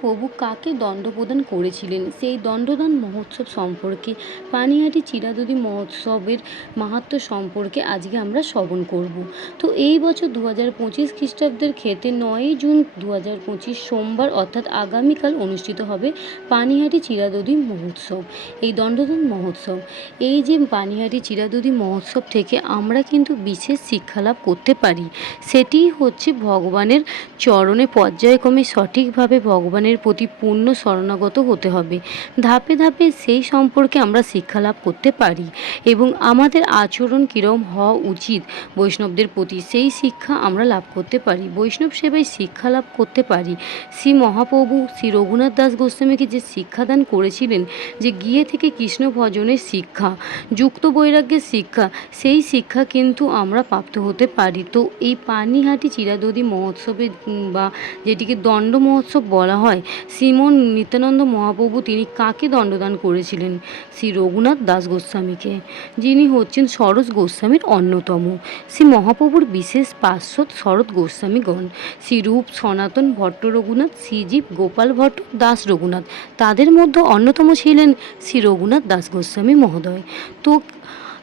প্রভু কাকে দণ্ড প্রদান করেছিলেন? সেই দণ্ডদান মহোৎসব সম্পর্কে, পানিহাটি চিরাদুদি মহোৎসবের মাহাত্ম্য সম্পর্কে আজকে আমরা শ্রবণ করব। তো এই বছর দু হাজার পঁচিশ খ্রিস্টাব্দের ক্ষেত্রে নয়ই জুন দু হাজার পঁচিশ সোমবার অর্থাৎ আগামীকাল অনুষ্ঠিত হবে পানিহাটি চিরাদুদি মহোৎসব, এই দণ্ডদান মহোৎসব। এই যে পানিহাটি চিরাদুদি মহোৎসব থেকে আমরা কিন্তু বিশেষ শিক্ষালাভ করতে পারি সেটি হচ্ছে ভগবানের চরণে পর্যায়ক্রমে সঠিকভাবে ভগবানের প্রতি পূর্ণ শরণাগত হতে হবে। ধাপে ধাপে সেই সম্পর্কে আমরা শিক্ষা লাভ করতে পারি এবং আমাদের আচরণ কীরকম হওয়া উচিত, বৈষ্ণবদের প্রতি সেই শিক্ষা আমরা লাভ করতে পারি। বৈষ্ণব সেবায় শিক্ষা লাভ করতে পারি। শ্রী মহাপ্রভু শ্রী রঘুনাথ দাস গোস্বামীকে যে শিক্ষাদান করেছিলেন যে গিয়ে থেকে কৃষ্ণ ভজনের শিক্ষা, যুক্ত বৈরাগ্যের শিক্ষা, সেই শিক্ষা কিন্তু আমরা প্রাপ্ত হতে পারি। তো এই পানিহাটি চিরাদদি মহোৎসবে বা যেটিকে দণ্ড মহোৎসব বলা হয় শ্রীমন নিত্যানন্দ মহাপ্রভু তিনি কাকে দণ্ডদান করেছিলেন? শ্রী রঘুনাথ দাস গোস্বামীকে, যিনি হচ্ছেন সরোজ গোস্বামীর অন্যতম। শ্রী মহাপ্রভুর বিশেষ পার্শ্বদ শরৎ গোস্বামীগণ, শ্রী রূপ সনাতন ভট্ট রঘুনাথ শ্রীজীব গোপাল ভট্ট, দাস রঘুনাথ, তাদের মধ্যে অন্যতম ছিলেন শ্রী রঘুনাথ দাস গোস্বামী মহোদয়। তো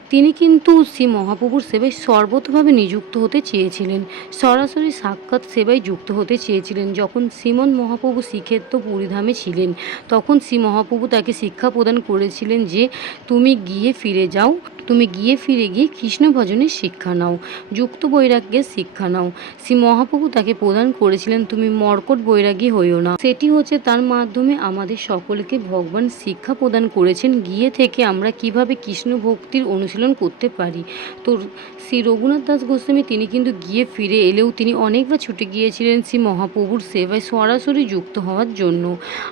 তিনি কিন্তু শ্রী মহাপ্রভুর সেবায় সর্বতভাবে নিযুক্ত হতে চেয়েছিলেন। সরাসরি সাক্ষাৎ সেবায় যুক্ত হতে চেয়েছিলেন। যখন শ্রীমন মহাপ্রভু শ্রীক্ষেত্র পুরীধামে ছিলেন, তখন শ্রী মহাপ্রভু তাকে শিক্ষা প্রদান করেছিলেন যে, তুমি গিয়ে ফিরে যাও তুমি গিয়ে ফিরে গিয়ে কৃষ্ণ ভজনের শিক্ষা নাও, যুক্ত বৈরাগ্যের শিক্ষা নাও। শ্রী মহাপ্রভু তাকে প্রদান করেছিলেন, তুমি মর্কট বৈরাগী হইও না। সেটি হচ্ছে তার মাধ্যমে আমাদের সকলকে ভগবান শিক্ষা প্রদান করেছেন, গিয়ে থেকে আমরা কীভাবে কৃষ্ণ ভক্তির অনুশীলন করতে পারি। তো শ্রী রঘুনাথ দাস গোস্বামী, তিনি কিন্তু গিয়ে ফিরে এলেও তিনি অনেকবার ছুটে গিয়েছিলেন শ্রী মহাপ্রভুর সেবায় সরাসরি যুক্ত হওয়ার জন্য।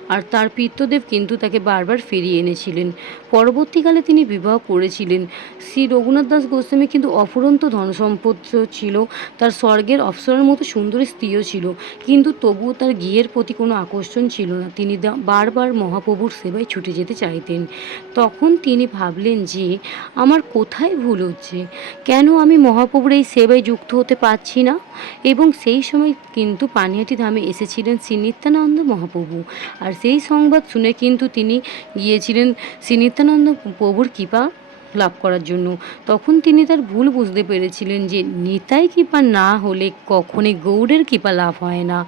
আর তার পিতৃদেব কিন্তু তাকে বারবার ফিরিয়ে এনেছিলেন। পরবর্তীকালে তিনি বিবাহ করেছিলেন। শ্রী রঘুনাথ দাস গোস্বামী কিন্তু অফুরন্ত ধনসম্পদ ছিল। তার স্বর্গের অপ্সরার মতো সুন্দরী স্ত্রীও ছিল। কিন্তু তবুও তার গিয়ের প্রতি কোনো আকর্ষণ ছিল না। তিনি বারবার মহাপ্রভুর সেবায় ছুটে যেতে চাইতেন। তখন তিনি ভাবলেন যে, আমার কোথায় ভুল হচ্ছে? কেন আমি মহাপ্রভুর এই সেবায় যুক্ত হতে পারছি না? এবং সেই সময় কিন্তু পানিহাটি ধামে এসেছিলেন শ্রী নিত্যানন্দ মহাপ্রভু। আর সেই সংবাদ শুনে কিন্তু তিনি গিয়েছিলেন শ্রী নিত্যানন্দ প্রভুর কৃপা। লাভ করার জন্য। তখন তিনি তার ভুল বুঝতে পেরেছিলেন যে নিতাই কৃপা না হলে কখনই গৌড়ের কৃপা লাভ হয় না।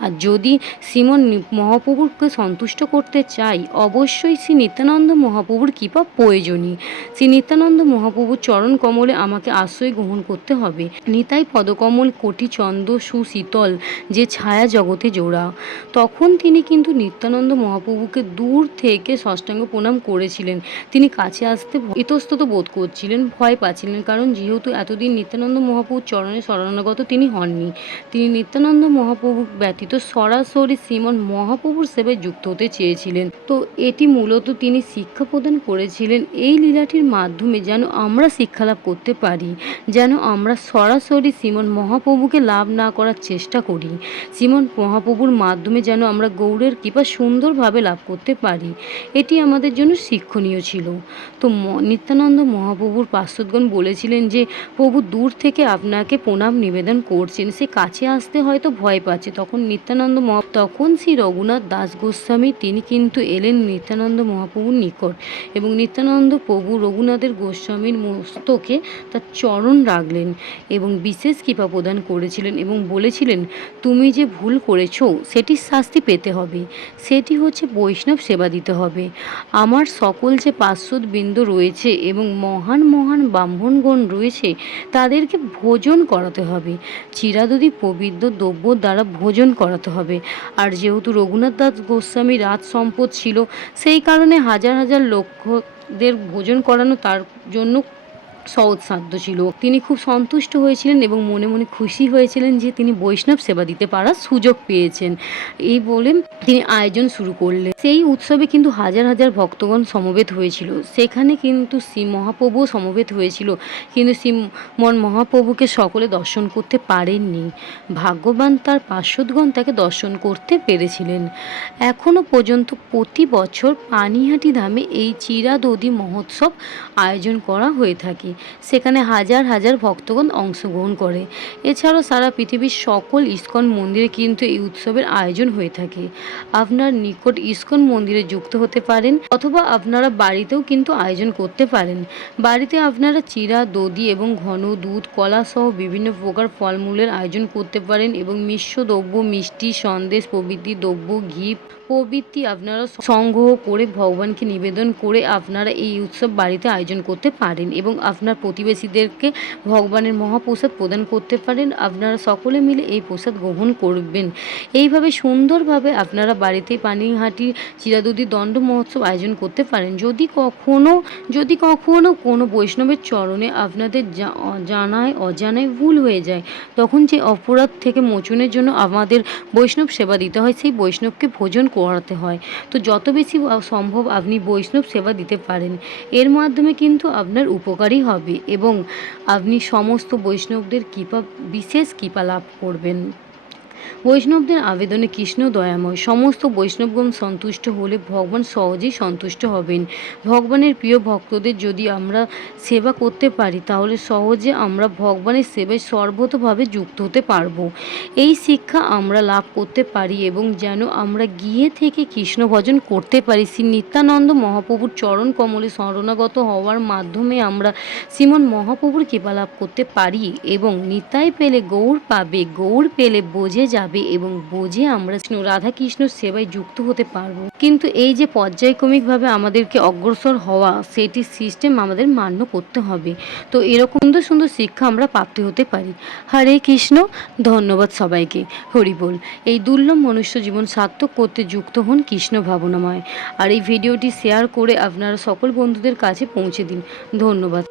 আর যদি শ্রীমন মহাপ্রভুকে সন্তুষ্ট করতে চাই, অবশ্যই শ্রী নিত্যানন্দ মহাপ্রভুর কৃপা প্রয়োজনীয়। শ্রী নিত্যানন্দ মহাপ্রভুর চরণ কমলে আমাকে আশ্রয় গ্রহণ করতে হবে। নিতাই পদকমল, কোটি চন্দ্র সুশীতল, যে ছায়া জগতে জোড়া। তখন তিনি কিন্তু নিত্যানন্দ মহাপ্রভুকে দূর থেকে ষষ্ঠাঙ্গ প্রণাম করেছিলেন। তিনি কাছে আসতে ভ- ইতস্তত বোধ করছিলেন, ভয় পাচ্ছিলেন। কারণ যেহেতু এতদিন নিত্যানন্দ মহাপ্রভুর চরণে শরণাগত তিনি হননি, তিনি নিত্যানন্দ মহাপ্রভু ব্যতীত সরাসরি শ্রীমন মহাপ্রভুর সেবায় যুক্ত হতে চেয়েছিলেন। তো এটি মূলত তিনি শিক্ষা প্রদান করেছিলেন এই লীলাটির মাধ্যমে যেন আমরা শিক্ষালাভ করতে পারি, যেন আমরা সরাসরি শ্রীমন মহাপ্রভুকে লাভ না করার চেষ্টা করি, শ্রীমন মহাপ্রভুর মাধ্যমে যেন আমরা গৌড়ের কৃপা সুন্দরভাবে লাভ করতে পারি। এটি আমাদের জন্য শিক্ষণীয় ছিল। তো ম- নিত্যানন্দ মহাপ্রভুর পার্শ্বদগণ বলেছিলেন যে, প্রভু দূর থেকে আপনাকে প্রণাম নিবেদন করছেন। সে কাছে আসতে হয়তো ভয় পাচ্ছে। তখন নিত্যানন্দ মহা, তখন শ্রী রঘুনাথ দাস গোস্বামী, তিনি কিন্তু এলেন নিত্যানন্দ মহাপ্রভুর নিকট এবং নিত্যানন্দ প্রভু রঘুনাথের গোস্বামীর মস্তকে তার চরণ রাখলেন এবং বিশেষ কৃপা প্রদান করেছিলেন এবং বলেছিলেন, তুমি যে ভুল করেছ, সেটির শাস্তি পেতে হবে। সেটি হচ্ছে বৈষ্ণব সেবা দিতে হবে। আমার সকল যে পার্শ্বদবৃন্দ রয়েছে এবং মহান মহান ব্রাহ্মণগণ রয়েছে, তাদেরকে ভোজন করাতে হবে। চিরাদুদি পবিত্র দ্রব্য দ্বারা ভোজন করাতে হবে। আর যেহেতু রঘুনাথ দাস গোস্বামী রাজ সম্পদ ছিল, সেই কারণে হাজার হাজার লক্ষদের ভোজন করানো তার জন্য সহজ সাধ্য ছিল। তিনি খুব সন্তুষ্ট হয়েছিলেন এবং মনে মনে খুশি হয়েছিলেন যে তিনি বৈষ্ণব সেবা দিতে পারার সুযোগ পেয়েছেন। এই বলে তিনি আয়োজন শুরু করলেন। সেই উৎসবে কিন্তু হাজার হাজার ভক্তগণ সমবেত হয়েছিল। সেখানে কিন্তু শ্রী মহাপ্রভুও সমবেত হয়েছিল। কিন্তু শ্রী মন মহাপ্রভুকে সকলে দর্শন করতে পারেননি। ভাগ্যবান তার পার্শ্বদগণ তাকে দর্শন করতে পেরেছিলেন। এখনও পর্যন্ত প্রতি বছর পানিহাটি ধামে এই চিরাদৌদি মহোৎসব আয়োজন করা হয়ে থাকে। সেখানে হাজার হাজার ভক্তগণ অংশগ্রহণ করে। এছাড়াও সারা পৃথিবীর সকল ইস্কন মন্দিরে কিন্তু এই উৎসবের আয়োজন হয়ে থাকে। আপনার নিকট ইস্কন মন্দিরে যুক্ত হতে পারেন অথবা আপনারা বাড়িতেও কিন্তু আয়োজন করতে পারেন। বাড়িতে আপনারা চিরা, দধি এবং ঘন দুধ, কলা সহ বিভিন্ন প্রকার ফলমূলের আয়োজন করতে পারেন এবং মিশ্র দ্রব্য, মিষ্টি, সন্দেশ, প্রভৃতি দ্রব্য, ঘি, প্রভৃতি আপনারা সংগ্রহ করে ভগবানকে নিবেদন করে আপনারা এই উৎসব বাড়িতে আয়োজন করতে পারেন এবং আপনার প্রতিবেশীদেরকে ভগবানের মহাপ্রসাদ প্রদান করতে পারেন। আপনারা সকলে মিলে এই প্রসাদ গ্রহণ করবেন। এইভাবে সুন্দরভাবে আপনারা বাড়িতে পানিহাটি চিরাদুদি দণ্ড মহোৎসব আয়োজন করতে পারেন। যদি কখনো যদি কখনো কোনো বৈষ্ণবের চরণে আপনাদের জানায়, অজানায় ভুল হয়ে যায়, তখন যে অপরাধ থেকে মোচনের জন্য আমাদের বৈষ্ণব সেবা দিতে হয়। সেই বৈষ্ণবকে ভোজন করাতে হয়। তো যত বেশি সম্ভব আপনি বৈষ্ণব সেবা দিতে পারেন। এর মাধ্যমে কিন্তু আপনার উপকারই হবে এবং আপনি সমস্ত বৈষ্ণবদের কৃপা বিশেষ কৃপা লাভ করবেন। বৈষ্ণবদের আবেদনে কৃষ্ণ দয়াময়। সমস্ত বৈষ্ণবগণ সন্তুষ্ট হলে ভগবান সহজেই সন্তুষ্ট হবেন। ভগবানের প্রিয় ভক্তদের যদি আমরা সেবা করতে পারি, তাহলে সহজে আমরা ভগবানের সেবায় সর্বতভাবে যুক্ত হতে পারব। এই শিক্ষা আমরা লাভ করতে পারি এবং যেন আমরা গিয়ে থেকে কৃষ্ণ ভজন করতে পারি। শ্রী নিত্যানন্দ মহাপ্রভুর চরণ কমলে শরণাগত হওয়ার মাধ্যমে আমরা শ্রীমন মহাপ্রভুর কৃপা লাভ করতে পারি এবং নিতাই পেলে গৌর পাবে, গৌর পেলে বোঝে যাবে এবং বোঝে আমরা রাধা কৃষ্ণ সেবায় যুক্ত হতে পারব। কিন্তু এই যে পর্যায়ক্রমিকভাবে আমাদেরকে অগ্রসর হওয়া, সেটি সিস্টেম আমাদের মান্য করতে হবে। তো এরকম সুন্দর সুন্দর শিক্ষা আমরা প্রাপ্তি হতে পারি। হরে কৃষ্ণ, ধন্যবাদ সবাইকে। হরি বল। এই দুর্লভ মনুষ্য জীবন সার্থক করতে যুক্ত হন কৃষ্ণ ভাবনাময়। আর এই ভিডিওটি শেয়ার করে আপনারা সকল বন্ধুদের কাছে পৌঁছে দিন। ধন্যবাদ।